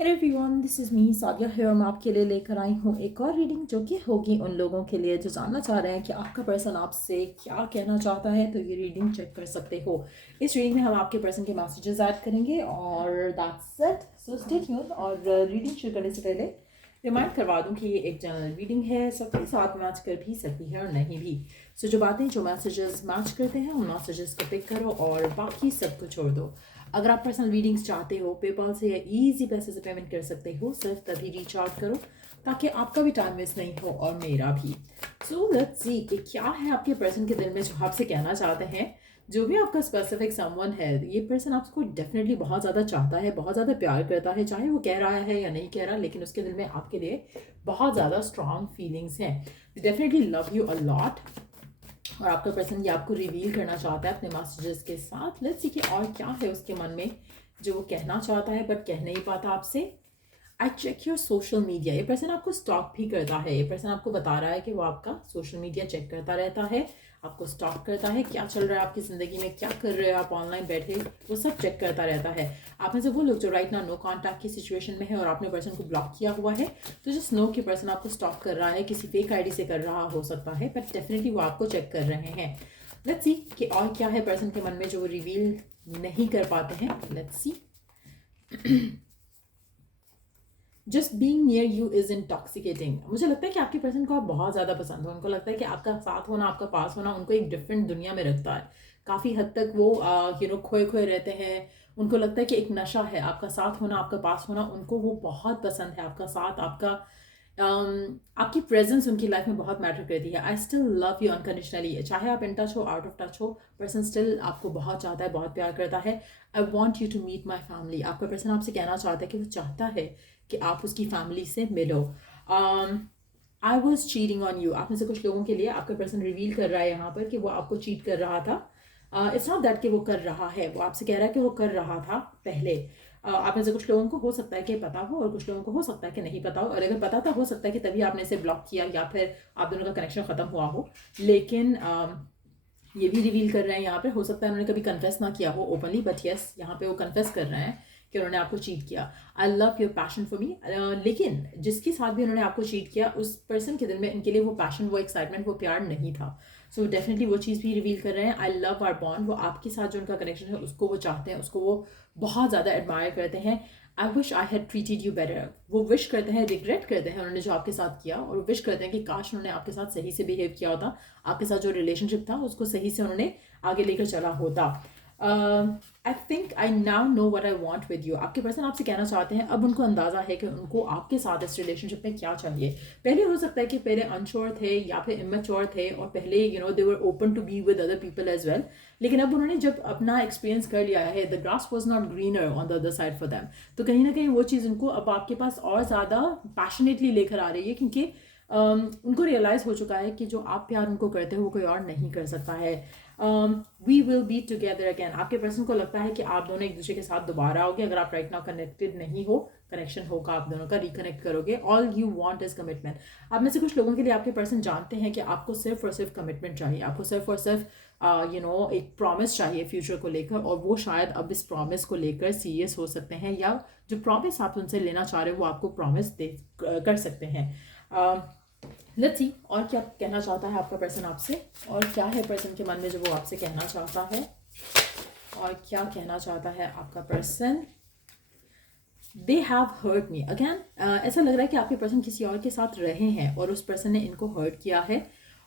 Hello everyone, this is me Sadia है। मैं आपके लिए लेकर आई हूँ एक और रीडिंग जो कि होगी उन लोगों के लिए जो जानना चाह रहे हैं कि आपका पर्सन आपसे क्या कहना चाहता है। तो ये रीडिंग चेक कर सकते हो। इस रीडिंग में हम आपके पर्सन के मैसेजेस ऐड करेंगे और that's it. So stay tuned. और रीडिंग शुरू करने से पहले रिमाइंड करवा दूँ कि ये एक जनरल रीडिंग है, सबके साथ मैच कर भी सकती है और नहीं भी। सो जो बातें जो मैसेजेस मैच करते हैं उन मैसेजेस को पिक करो और बाकी सबको छोड़ दो। अगर आप पर्सनल रीडिंग्स चाहते हो पेपाल से या इजी पैसे से पेमेंट कर सकते हो, सिर्फ तभी रीच आउट करो ताकि आपका भी टाइम वेस्ट नहीं हो और मेरा भी। सो लेट्स सी कि क्या है आपके पर्सन के दिल में जो आपसे कहना चाहते हैं। जो भी आपका स्पेसिफिक समवन है, ये पर्सन आपको डेफिनेटली बहुत ज़्यादा चाहता है, बहुत ज़्यादा प्यार करता है, चाहे वो कह रहा है या नहीं कह रहा, लेकिन उसके दिल में आपके लिए बहुत ज़्यादा स्ट्रॉन्ग फीलिंग्स हैं। Definitely love you a lot और आपका पर्सन ये आपको रिवील करना चाहता है अपने मैसेजेस के साथ। लेट्स सी कि और क्या है उसके मन में जो वो कहना चाहता है बट कह नहीं पाता आपसे। I check your social media. ये पर्सन आपको स्टॉक भी करता है। ये पर्सन आपको बता रहा है कि वो आपका सोशल मीडिया चेक करता रहता है, आपको स्टॉक करता है, क्या चल रहा है आपकी ज़िंदगी में, क्या कर रहे हो आप ऑनलाइन बैठे, वो सब चेक करता रहता है। आप में से वो लोग जो राइट ना नो कॉन्टैक्ट की सिचुएशन में है और आपने पर्सन को ब्लॉक किया हुआ है, तो जस्ट नो कि पर्सन आपको स्टॉक कर रहा है, किसी फेक आईडी से कर रहा हो सकता है, बट डेफिनेटली वो आपको चेक कर रहे हैं। लेट्स सी कि और क्या है पर्सन के मन में जो वो रिवील नहीं कर पाते हैं। Let's see. Just being near you is intoxicating. मुझे लगता है कि आपके पर्सन को आप बहुत ज़्यादा पसंद हो। उनको लगता है कि आपका साथ होना, आपका पास होना उनको एक डिफरेंट दुनिया में रखता है। काफ़ी हद तक वो खोए खोए रहते हैं। उनको लगता है कि एक नशा है आपका साथ होना, आपका पास होना। उनको वो बहुत पसंद है, आपका साथ, आपका आपकी प्रेजेंस उनकी लाइफ में बहुत मैटर करती है। I still love you unconditionally. चाहे आप इन टच हो, आउट ऑफ टच हो, पर्सन स्टिल आपको बहुत चाहता है, बहुत प्यार करता है। I want you to meet my family. आपका पर्सन आपसे कहना चाहता है कि वो चाहता है कि आप उसकी फैमिली से मिलो। I was cheating on you. आप में से कुछ लोगों के लिए आपका पर्सन रिवील कर रहा है यहाँ पर कि वो आपको चीट कर रहा था। इट्स नॉट दैट कि वो कर रहा है, वो आपसे कह रहा है कि वो कर रहा था पहले। आप में से कुछ लोगों को हो सकता है कि पता हो और कुछ लोगों को हो सकता है कि नहीं पता हो। और अगर पता था, हो सकता है कि तभी आपने इसे ब्लॉक किया या फिर आप दोनों का कनेक्शन ख़त्म हुआ हो। लेकिन ये भी रिवील कर रहे हैं यहाँ पे, हो सकता है उन्होंने कभी कन्फेस ना किया हो ओपनली, बट यस यहाँ पे वो कन्फेस कर रहे हैं कि उन्होंने आपको चीट किया। I love your passion for me. लेकिन जिसके साथ भी उन्होंने आपको चीट किया, उस पर्सन के दिल में इनके लिए वो पैशन, वो एक्साइटमेंट, वो प्यार नहीं था। सो डेफिनेटली वो चीज़ भी रिवील कर रहे हैं। I love our bond. वो आपके साथ जो उनका कनेक्शन है उसको वो चाहते हैं, उसको वो बहुत ज़्यादा एडमायर करते हैं। I wish I had treated you better. वो विश करते हैं, रिग्रेट करते हैं उन्होंने जो आपके साथ किया, और वो विश करते हैं कि काश उन्होंने आपके साथ सही से बिहेव किया होता, आपके साथ जो रिलेशनशिप था उसको सही से उन्होंने आगे लेकर चला होता। I think I now know what I want with you. आपके पर्सन आपसे कहना चाहते हैं, अब उनको अंदाज़ा है कि उनको आपके साथ इस रिलेशनशिप में क्या चाहिए। पहले हो सकता है कि पहले अनश्योर थे या फिर इमेच्योर थे और पहले they were open to be with other people as well. लेकिन अब उन्होंने जब अपना एक्सपीरियंस कर लिया है, the grass was not greener on the other side for them, तो कहीं ना कहीं वो चीज़ उनको अब आपके पास और ज़्यादा पैशनेटली लेकर आ रही है, क्योंकि उनको रियलाइज़ हो चुका है कि जो आप प्यार उनको करते हो वो कोई और नहीं कर सकता है। We will be together again. आपके पर्सन को लगता है कि आप दोनों एक दूसरे के साथ दोबारा आओगे। अगर आप राइट नाउ कनेक्टेड नहीं हो, कनेक्शन होगा आप दोनों का, रिकनेक्ट करोगे। All you want is commitment. आप में से कुछ लोगों के लिए आपके पर्सन जानते हैं कि आपको सिर्फ और सिर्फ कमिटमेंट चाहिए, आपको सिर्फ और सिर्फ एक प्रॉमिस चाहिए फ्यूचर को लेकर, और वो शायद अब इस प्रॉमिस को लेकर सीरियस हो सकते हैं, या जो प्रॉमिस आप उनसे लेना चाह रहे हो वो आपको प्रॉमिस दे कर सकते हैं। लेट्स सी और क्या कहना चाहता है आपका पर्सन आपसे, और क्या है पर्सन के मन में जो वो आपसे कहना चाहता है, और क्या कहना चाहता है आपका person. They have hurt me again. ऐसा लग रहा है कि आपके पर्सन किसी और के साथ रहे हैं और उस पर्सन ने इनको हर्ट किया है,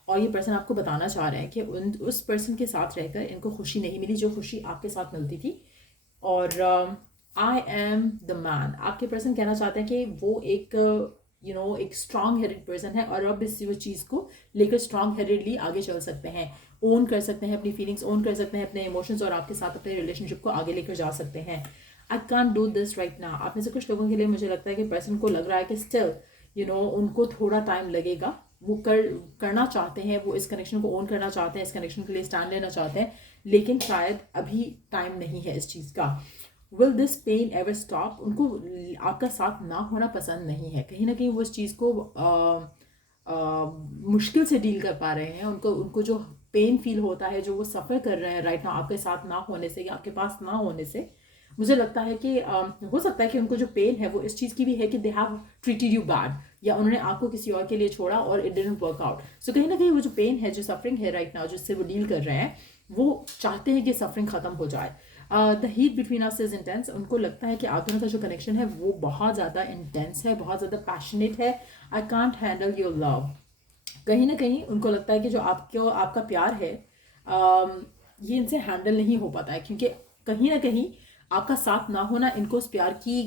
और ये पर्सन आपको बताना चाह रहे हैं कि उस पर्सन के साथ रहकर इनको खुशी नहीं मिली जो खुशी आपके साथ मिलती थी। और आई एम द मैन। आपके पर्सन कहना चाहते हैं कि वो एक एक स्ट्रॉन्ग हेडेड पर्सन है, और अब इस वो चीज़ को लेकर स्ट्रॉन्ग हेडेडली आगे चल सकते हैं, ओन कर सकते हैं अपनी फीलिंग्स, ओन कर सकते हैं अपने इमोशंस, और आपके साथ अपने रिलेशनशिप को आगे लेकर जा सकते हैं। I can't do this right now. आप में से कुछ लोगों के लिए मुझे लगता है कि पर्सन को लग रहा है कि स्टिल उनको थोड़ा टाइम लगेगा। वो करना चाहते हैं, वो इस कनेक्शन को ओन करना चाहते हैं, इस कनेक्शन के लिए स्टैंड लेना चाहते हैं, लेकिन शायद अभी टाइम नहीं है इस चीज़ का। Will this pain ever stop. उनको आपका साथ ना होना पसंद नहीं है। कहीं ना कहीं वो इस चीज़ को मुश्किल से डील कर पा रहे हैं। उनको उनको जो पेन फील होता है, जो वो सफ़र कर रहे हैं राइट नाउ आपके साथ ना होने से या आपके पास ना होने से, मुझे लगता है कि हो सकता है कि उनको जो पेन है वो इस चीज़ की भी है कि they have treated you bad, या उन्होंने आपको किसी और के लिए छोड़ा और इट डिडंट वर्क आउट। सो कहीं ना कहीं वो जो पेन है, जो सफरिंग है राइट नाउ, जिससे वो डील कर रहे हैं, वो चाहते हैं कि सफरिंग खत्म हो जाए। The heat between us is intense. उनको लगता है कि आप दोनों का जो कनेक्शन है वो बहुत ज़्यादा इंटेंस है, बहुत ज़्यादा पैशनेट है। I can't handle your love. कहीं ना कहीं उनको लगता है कि जो आपको आपका प्यार है, ये इनसे हैंडल नहीं हो पाता है, क्योंकि कहीं ना कहीं आपका साथ ना होना इनको उस प्यार की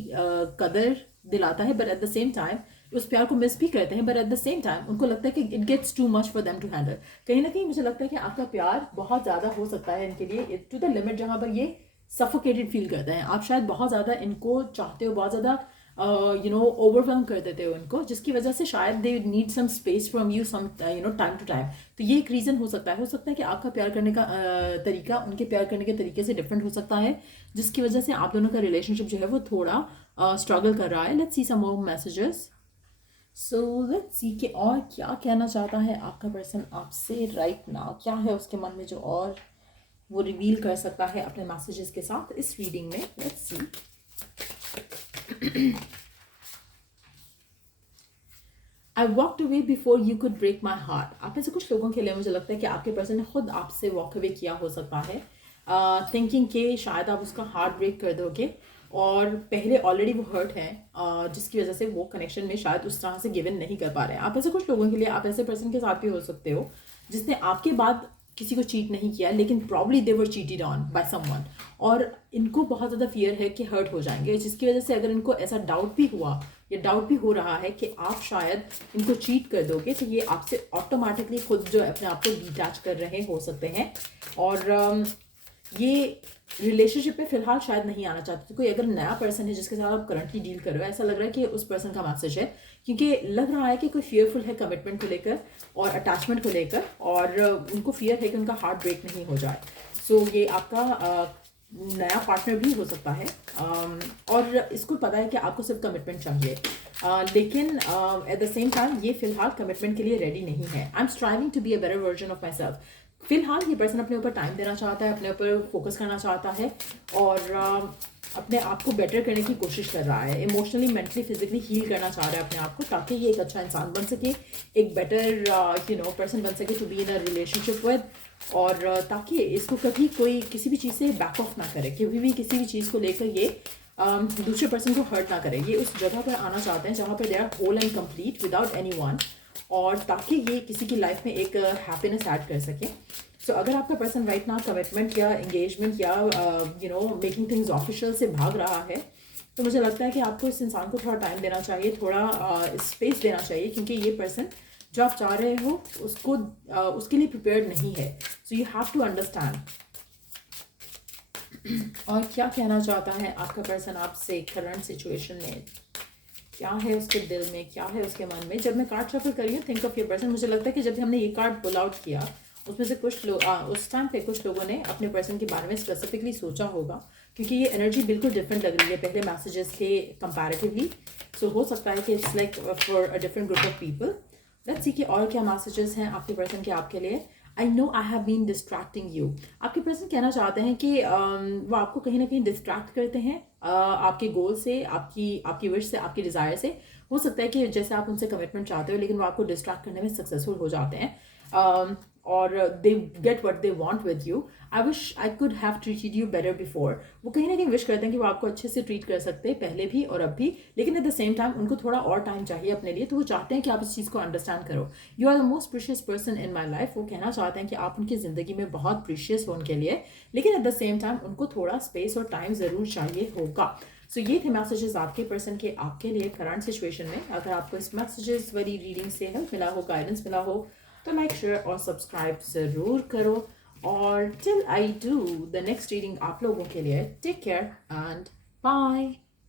कदर दिलाता है, but at the same time उस प्यार को मिस भी करते हैं, but at the same time उनको लगता है कि it gets too much for them to handle. कहीं ना कहीं मुझे लगता है कि आपका प्यार बहुत ज़्यादा हो सकता है इनके लिए, टू द लिमिट जहाँ पर ये सफोकेटेड फील करते हैं। आप शायद बहुत ज़्यादा इनको चाहते हो, बहुत ज़्यादा ओवरवेलम कर देते हो इनको, जिसकी वजह से शायद they need some space from you some time to time. तो ये एक रीज़न हो सकता है। हो सकता है कि आपका प्यार करने का तरीका उनके प्यार करने के तरीके से डिफरेंट हो सकता है, जिसकी वजह से आप दोनों का रिलेशनशिप जो है वो थोड़ा स्ट्रगल कर रहा है। Let's see some more messages. So let's see कि और क्या कहना चाहता है आपका पर्सन आपसे राइट नाउ, क्या है उसके मन में जो और वो रिवील कर सकता है अपने मैसेजेस के साथ इस रीडिंग में। Let's see. I walked away before you could break my heart. आप में से कुछ लोगों के लिए मुझे लगता है कि आपके पर्सन ने खुद आपसे वॉक अवे किया हो सकता है, थिंकिंग कि शायद आप उसका हार्ट ब्रेक कर दोगे, और पहले ऑलरेडी वो हर्ट है, जिसकी वजह से वो कनेक्शन में शायद उस तरह से गिव इन नहीं कर पा रहे हैं। आप ऐसे कुछ लोगों के लिए आप ऐसे पर्सन के साथ भी हो सकते हो जिसने आपके बाद किसी को चीट नहीं किया, लेकिन probably they were cheated on by someone, और इनको बहुत ज़्यादा फियर है कि हर्ट हो जाएंगे, जिसकी वजह से अगर इनको ऐसा डाउट भी हुआ या डाउट भी हो रहा है कि आप शायद इनको चीट कर दोगे, तो ये आपसे ऑटोमेटिकली खुद जो अपने आप को डिटैच कर रहे हो सकते हैं, और ये रिलेशनशिप में फिलहाल शायद नहीं आना चाहते। तो कोई अगर नया पर्सन है जिसके साथ आप करंटली डील कर रहे हो, ऐसा लग रहा है कि उस पर्सन का मैसेज है, क्योंकि लग रहा है कि कोई फियरफुल है कमिटमेंट को लेकर और अटैचमेंट को लेकर, और उनको फियर है कि उनका हार्ट ब्रेक नहीं हो जाए। सो ये आपका नया पार्टनर भी हो सकता है, और इसको पता है कि आपको सिर्फ कमिटमेंट चाहिए, लेकिन एट द सेम टाइम ये फिलहाल कमिटमेंट के लिए रेडी नहीं है। I am striving to be a better version of myself. फिलहाल ये पर्सन अपने ऊपर टाइम देना चाहता है, अपने ऊपर फोकस करना चाहता है, और अपने आप को बेटर करने की कोशिश कर रहा है, इमोशनली मेंटली फिजिकली हील करना चाह रहा है अपने आप को, ताकि ये एक अच्छा इंसान बन सके, एक बेटर पर्सन बन सके to be in a relationship with, और ताकि इसको कभी कोई किसी भी चीज़ से बैक ऑफ ना करे, कभी भी किसी भी चीज़ को लेकर ये दूसरे पर्सन को हर्ट ना करे। ये उस जगह पर आना चाहते हैं जहाँ पर they are whole and complete without anyone, और ताकि ये किसी की लाइफ में एक हैप्पीनेस ऐड कर सके। सो अगर आपका पर्सन राइट नाउ कमिटमेंट या एंगेजमेंट या मेकिंग थिंग्स ऑफिशियल से भाग रहा है, तो मुझे लगता है कि आपको इस इंसान को थोड़ा टाइम देना चाहिए, थोड़ा स्पेस देना चाहिए, क्योंकि ये पर्सन जो आप चाह रहे हो उसको उसके लिए प्रिपेयर्ड नहीं है। So you have to understand. और क्या कहना चाहता है आपका पर्सन आपसे करंट सिचुएशन में, क्या है उसके दिल में, क्या है उसके मन में। जब मैं कार्ड शफल कर रही हूँ थिंक ऑफ योर पर्सन, मुझे लगता है कि जब हमने ये कार्ड पुल आउट किया उसमें से कुछ लोग उस टाइम पे कुछ लोगों ने अपने पर्सन के बारे में स्पेसिफिकली सोचा होगा, क्योंकि ये एनर्जी बिल्कुल डिफरेंट लग रही है पहले मैसेजेस के कंपैरेटिवली। सो हो सकता है कि it's like for a different group of people. Let's see कि और क्या मैसेजेस हैं आपके पर्सन के आपके लिए। I know I have been distracting you. आपके पर्सन कहना चाहते हैं कि वो आपको कहीं ना कहीं डिस्ट्रैक्ट करते हैं आपके गोल से, आपकी विश से, आपकी डिज़ायर से। हो सकता है कि जैसे आप उनसे कमिटमेंट चाहते हो, लेकिन वो आपको डिस्ट्रैक्ट करने में सक्सेसफुल हो जाते हैं, और they get what they want with you. I wish I could have treated you better before. वो कहीं ना कहीं विश करते हैं कि वो आपको अच्छे से ट्रीट कर सकते हैं पहले भी और अब भी, लेकिन एट द सेम टाइम उनको थोड़ा और टाइम चाहिए अपने लिए, तो वो चाहते हैं कि आप इस चीज़ को अंडरस्टैंड करो। You are the most precious person in my life. वो कहना चाहते हैं कि आप उनकी ज़िंदगी में बहुत प्रीशियस हो उनके लिए, लेकिन एट द सेम टाइम उनको थोड़ा स्पेस और टाइम ज़रूर चाहिए होगा। सो ये थे मैसेजेस आपके पर्सन के आपके लिए करंट सिचुएशन में। अगर आपको इस मैसेजेस वाली रीडिंग से हेल्प मिला हो, गाइडेंस मिला हो, तो लाइक शेयर और सब्सक्राइब ज़रूर करो। और till I do the next reading आप लोगों के लिए, टेक केयर एंड बाय।